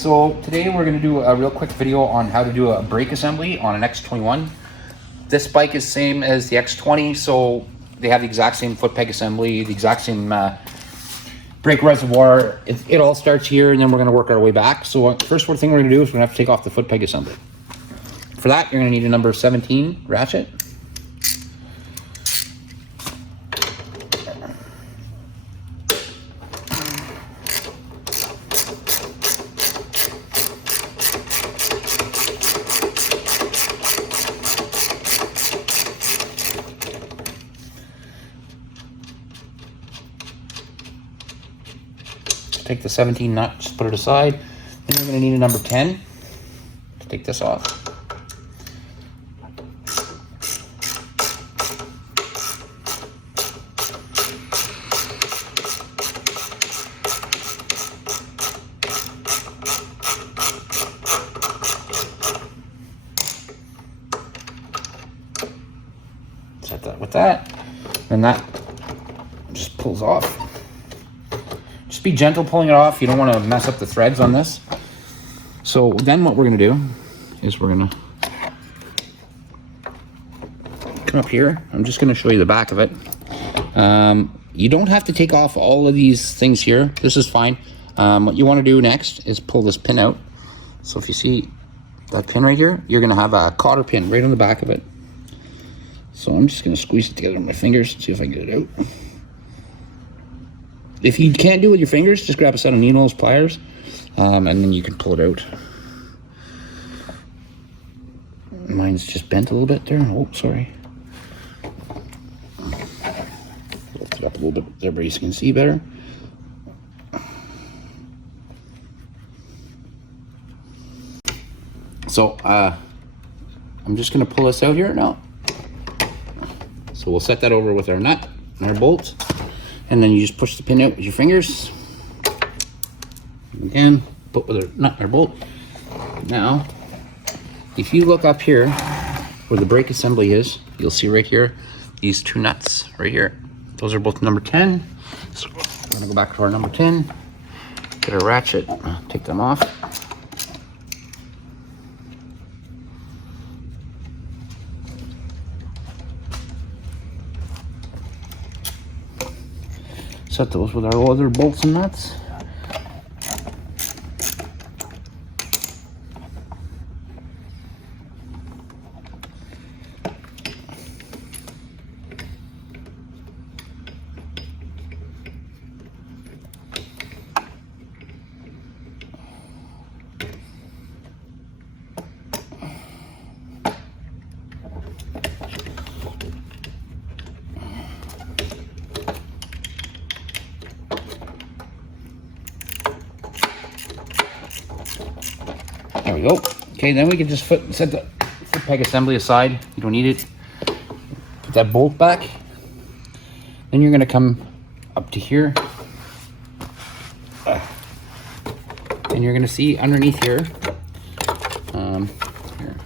so today we're going to do a real quick video on how to do a brake assembly on an X21. This bike is same as the X20, so they have the exact same foot peg assembly, the exact same brake reservoir. It all starts here, and then we're going to work our way back. So first thing we're going to do is we're going to have to take off the foot peg assembly. For that, you're going to need a number 17 ratchet. Take the 17 nut, just put it aside. Then you're going to need a number 10 to take this off. Set that with that, and that just pulls off. Just be gentle pulling it off. You don't want to mess up the threads on this. So then what we're going to do is we're going to come up here. I'm just going to show you the back of it. You don't have to take off all of these things here. This is fine. What you want to do next is pull this pin out. So if you see that pin right here, you're going to have a cotter pin right on the back of it. So I'm just going to squeeze it together with my fingers, see if I can get it out. If you can't do it with your fingers, just grab a set of needles, pliers, and then you can pull it out. Mine's just bent a little bit there. Oh, sorry. Lift it up a little bit there where you can see better. So, I'm just going to pull this out here now. So we'll set that over with our nut and our bolt. And then you just push the pin out with your fingers. Again, put with our nut or bolt. Now, if you look up here where the brake assembly is, you'll see right here, these two nuts right here. Those are both number 10. So we're gonna go back to our number 10, get a ratchet, take them off. Set those with our other bolts and nuts. There we go. Okay, then we can just set the foot peg assembly aside. You don't need it. Put that bolt back. Then you're going to come up to here. And you're going to see underneath here. Here.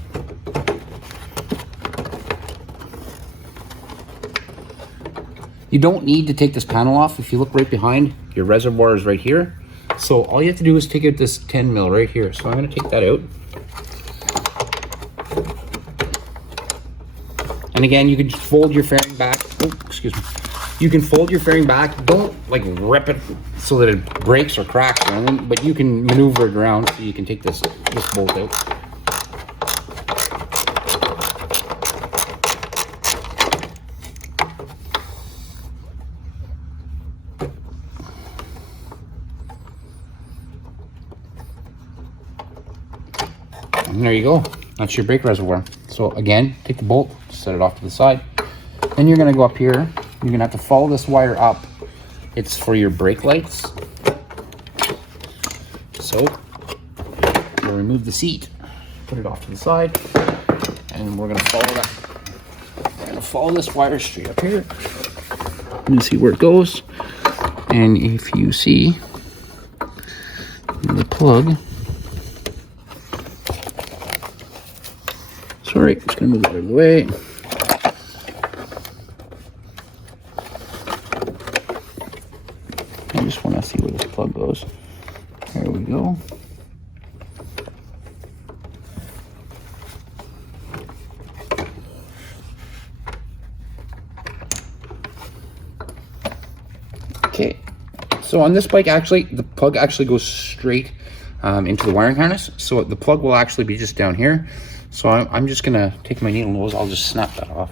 You don't need to take this panel off. If you look right behind, your reservoir is right here. So all you have to do is take out this 10 mil right here. So I'm going to take that out. And again, you can just fold your fairing back. Oh, excuse me. You can fold your fairing back. Don't like rip it so that it breaks or cracks or anything, but you can maneuver it around so you can take this bolt out. And there you go. That's your brake reservoir. So again, take the bolt, set it off to the side. Then you're going to go up here. You're going to have to follow this wire up. It's for your brake lights. So we'll remove the seat, put it off to the side, and we're going to follow that. We're going to follow this wire straight up here. You see where it goes. And if you see the plug, sorry, just gonna move that out of the way. I just want to see where this plug goes. There we go. So on this bike, actually, the plug actually goes straight into the wiring harness. So the plug will actually be just down here. So I'm just gonna take my needle nose, I'll just snap that off.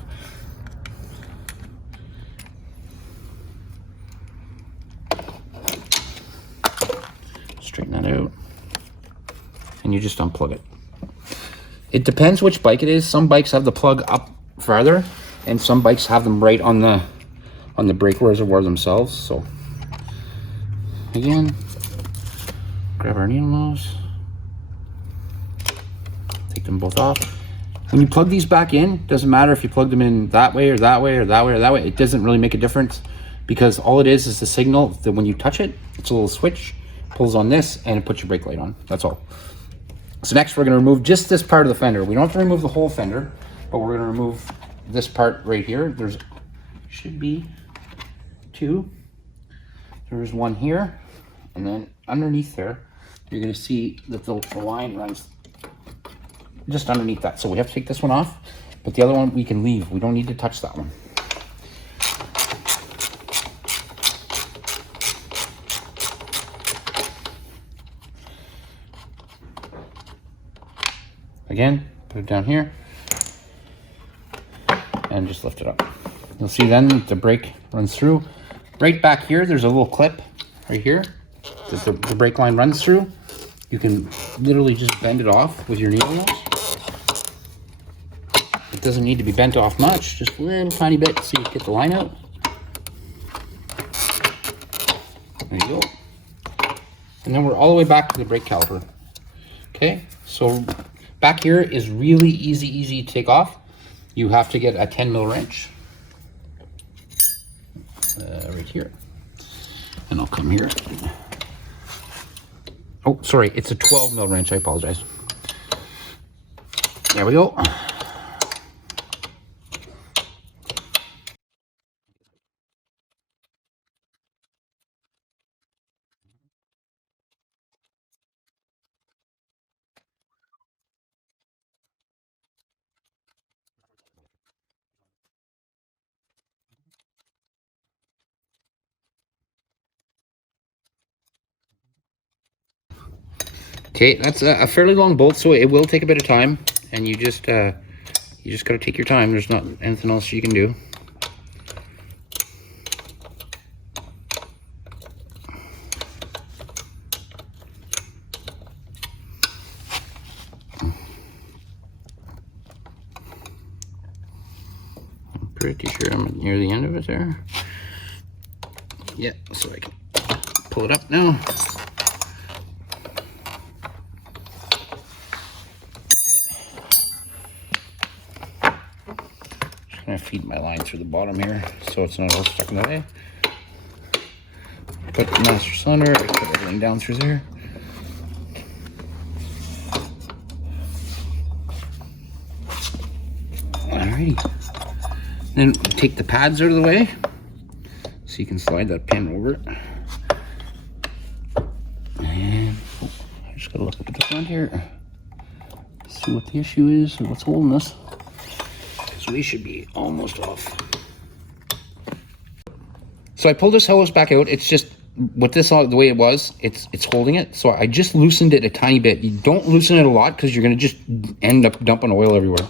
Straighten that out. And you just unplug it. It depends which bike it is. Some bikes have the plug up farther, and some bikes have them right on the brake reservoir themselves. So again, grab our needle nose, take them both off. When you plug these back in, doesn't matter if you plug them in that way or that way or that way or that way. It doesn't really make a difference, because all it is the signal that when you touch it, it's a little switch, pulls on this, and it puts your brake light on. That's all. So next we're going to remove just this part of the fender. We don't have to remove the whole fender, but we're going to remove this part right here. There's should be two. There's one here, and then underneath there, you're going to see that the line runs just underneath that. So we have to take this one off, but the other one we can leave. We don't need to touch that one. Again, put it down here and just lift it up. You'll see then the brake runs through. Right back here, there's a little clip right here that the brake line runs through. You can literally just bend it off with your needle nose. It doesn't need to be bent off much, just a little tiny bit so you get the line out. There you go. And then we're all the way back to the brake caliper. Okay, so back here is really easy to take off. You have to get a 10 mil wrench right here, and I'll come here. Oh, sorry, it's a 12 mil wrench. I apologize. There we go. Okay, that's a fairly long bolt, so it will take a bit of time, and you just got to take your time. There's not anything else you can do. I'm pretty sure I'm near the end of it there. Yeah, so I can pull it up now. I'm gonna feed my line through the bottom here so it's not all stuck in the way. Put the master cylinder, put everything down through there. Alrighty. Then take the pads out of the way so you can slide that pin over it. And I just gotta look up at the front here, see what the issue is or what's holding this. So we should be almost off. So I pulled this hose back out. It's just with this the way it was, it's holding it. So I just loosened it a tiny bit. You don't loosen it a lot because you're gonna just end up dumping oil everywhere.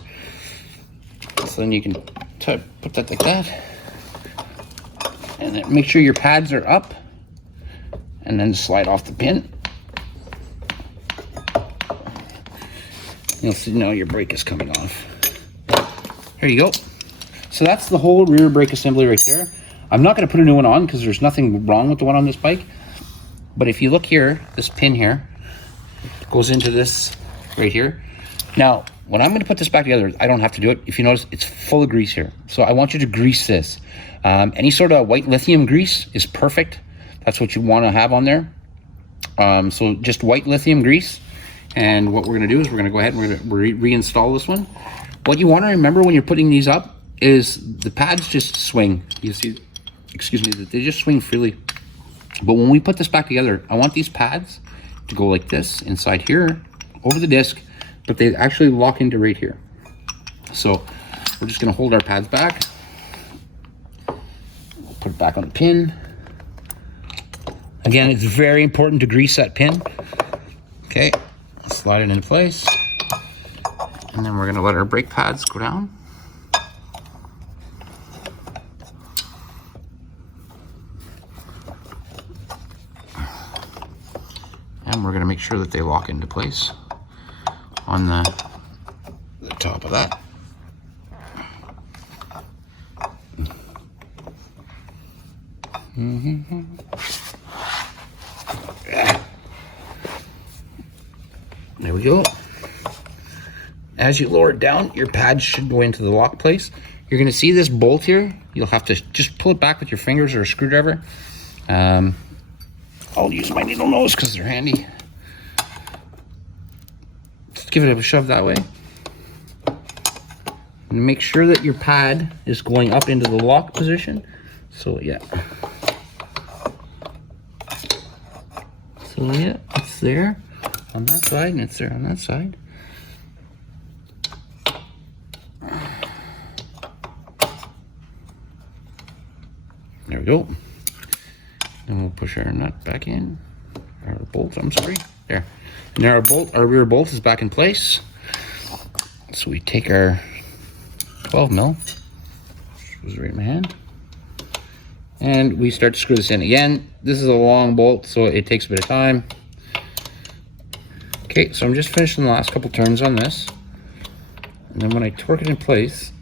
So then you can put that like that, and then make sure your pads are up, and then slide off the pin. You'll see now your brake is coming off. There you go. So that's the whole rear brake assembly right there. I'm not going to put a new one on because there's nothing wrong with the one on this bike. But if you look here, this pin here goes into this right here. Now, when I'm going to put this back together, I don't have to do it. If you notice, it's full of grease here. So I want you to grease this. Any sort of white lithium grease is perfect. That's what you want to have on there. So just white lithium grease. And what we're going to do is we're going to go ahead and we're going to reinstall this one. What you want to remember when you're putting these up is the pads just swing. You see, excuse me, they just swing freely. But when we put this back together, I want these pads to go like this inside here over the disc, but they actually lock into right here. So we're just going to hold our pads back. We'll put it back on the pin. Again, it's very important to grease that pin. Okay, slide it into place. And then we're gonna let our brake pads go down. And we're gonna make sure that they lock into place on the top of that. There we go. As you lower it down, your pads should go into the lock place. You're gonna see this bolt here. You'll have to just pull it back with your fingers or a screwdriver. I'll use my needle nose because they're handy. Just give it a shove that way. And make sure that your pad is going up into the lock position. So yeah. So yeah, it's there on that side and it's there on that side. There we go. Then we'll push our nut back in. Our bolt, I'm sorry. There. And now our rear bolt is back in place. So we take our 12 mil, which was right in my hand, and we start to screw this in. Again, this is a long bolt, so it takes a bit of time. Okay, so I'm just finishing the last couple turns on this. And then when I torque it in place,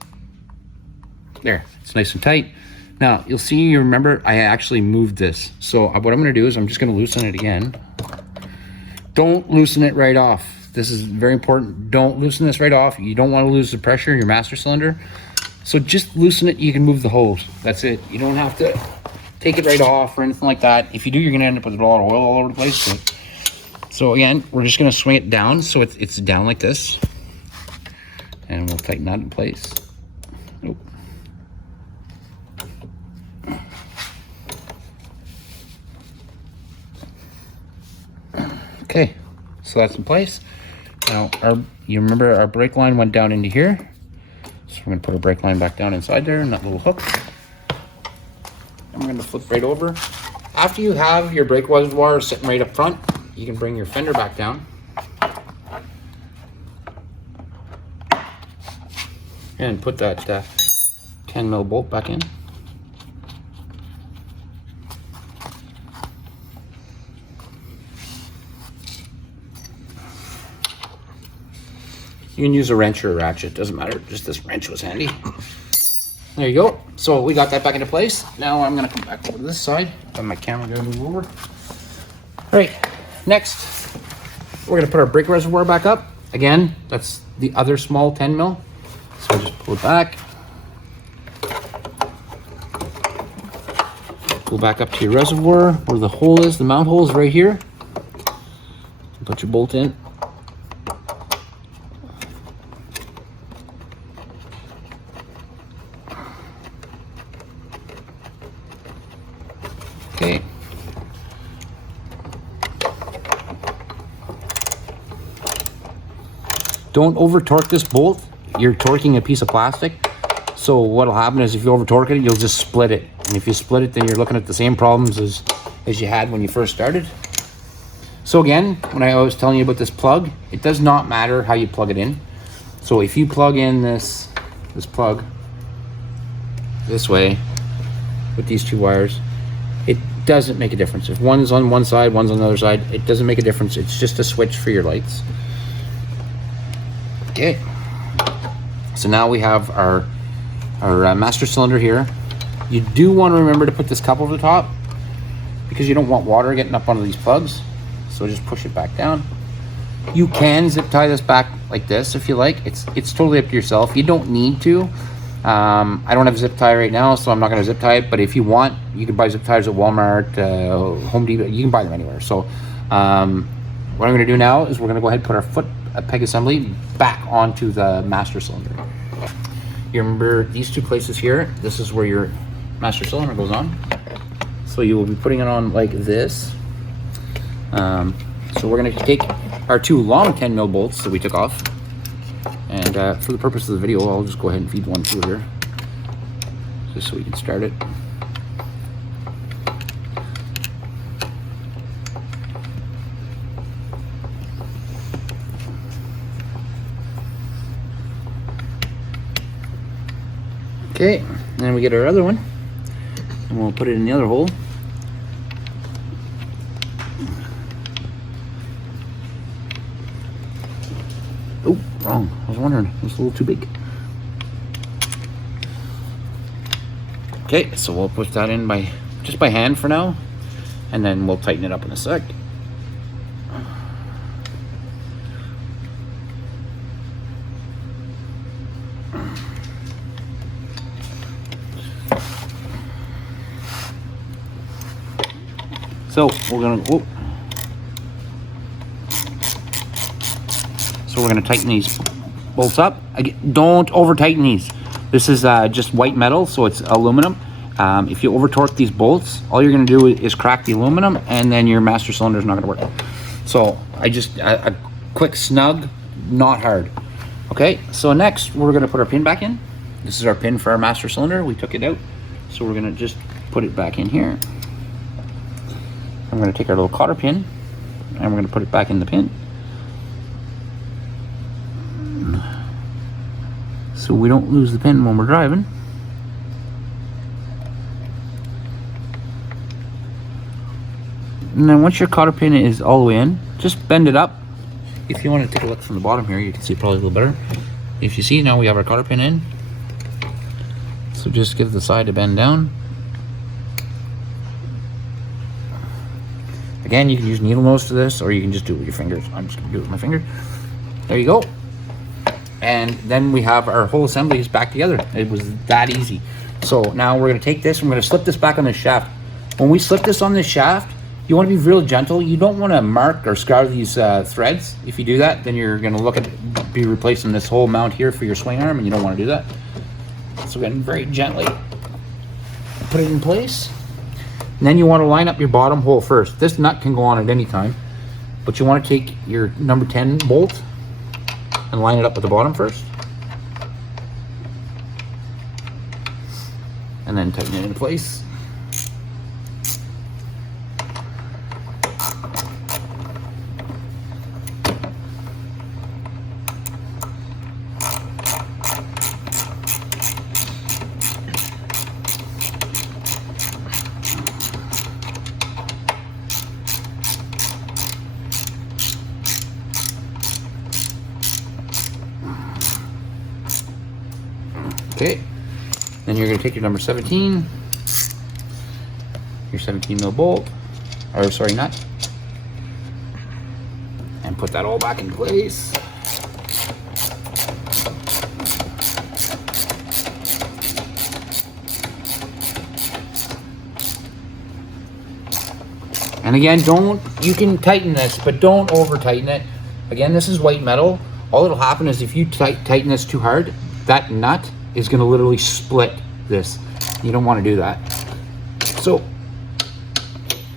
there, it's nice and tight. Now, you'll see, you remember, I actually moved this. So what I'm gonna do is I'm just gonna loosen it again. Don't loosen it right off. This is very important. Don't loosen this right off. You don't wanna lose the pressure in your master cylinder. So just loosen it, you can move the hose. That's it. You don't have to take it right off or anything like that. If you do, you're gonna end up with a lot of oil all over the place. So again, we're just gonna swing it down so it's down like this. And we'll tighten that in place. Nope. Okay, so that's in place. Now, you remember our brake line went down into here. So we're gonna put our brake line back down inside there in that little hook. And we're gonna flip right over. After you have your brake reservoir sitting right up front, you can bring your fender back down. And put that 10 mil bolt back in. You can use a wrench or a ratchet, doesn't matter, just this wrench was handy. There you go. So we got that back into place. Now I'm gonna come back over to this side. Got my camera gonna move over. All right, next, we're gonna put our brake reservoir back up. Again, that's the other small 10 mil. So just pull it back. Go back up to your reservoir where the hole is, the mount hole is right here. Put your bolt in. Okay. Don't over torque this bolt. You're torquing a piece of plastic. So what'll happen is if you over torque it, you'll just split it. And if you split it, then you're looking at the same problems as you had when you first started. So again, when I was telling you about this plug, it does not matter how you plug it in. So if you plug in this plug this way with these two wires, it doesn't make a difference. If one's on one side, one's on the other side, it doesn't make a difference. It's just a switch for your lights. Okay. So now we have our master cylinder here. You do want to remember to put this cup over the top because you don't want water getting up onto these plugs. So just push it back down. You can zip tie this back like this if you like. It's totally up to yourself. You don't need to. I don't have a zip tie right now, so I'm not going to zip tie it. But if you want, you can buy zip ties at Walmart, Home Depot. You can buy them anywhere. So what I'm going to do now is we're going to go ahead and put our foot peg assembly back onto the master cylinder. You remember these two places here? This is where your master cylinder goes on. So you will be putting it on like this. So we're going to take our two long 10 mil bolts that we took off. And for the purpose of the video, I'll just go ahead and feed one through here, just so we can start it. Okay, then we get our other one, and we'll put it in the other hole. Oh, wrong. I was wondering, it was a little too big. Okay, so we'll push that in just by hand for now, and then we'll tighten it up in a sec. So we're gonna tighten these bolts up. Don't over tighten these. This is just white metal, so it's aluminum. If you over torque these bolts, all you're gonna do is crack the aluminum, and then your master cylinder is not gonna work. So a quick snug, not hard. Okay, so next we're gonna put our pin back in. This is our pin for our master cylinder. We took it out, so we're gonna just put it back in here. I'm going to take our little cotter pin and we're going to put it back in the pin. So we don't lose the pin when we're driving. And then once your cotter pin is all the way in, just bend it up. If you want to take a look from the bottom here, you can see probably a little better. If you see, now we have our cotter pin in. So just give the side a bend down. Again, you can use needle nose for this, or you can just do it with your fingers. I'm just gonna do it with my finger. There you go. And then we have our whole assembly is back together. It was that easy. So now we're gonna take this, and we're gonna slip this back on this shaft. When we slip this on this shaft, you wanna be real gentle. You don't wanna mark or scar these threads. If you do that, then you're gonna be replacing this whole mount here for your swing arm, and you don't wanna do that. So we're gonna very gently put it in place. And then you want to line up your bottom hole first. This nut can go on at any time, but you want to take your number 10 bolt and line it up with the bottom first. And then tighten it in place. Okay, then you're going to take your number 17, your 17 mil bolt, or sorry, nut, and put that all back in place. And again, you can tighten this, but don't over tighten it. Again, this is white metal. All that'll happen is if you tighten this too hard, that nut is going to literally split this. You don't want to do that. So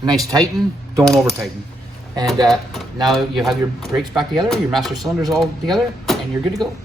nice tighten, don't over tighten. And now you have your brakes back together, your master cylinder's all together, and you're good to go.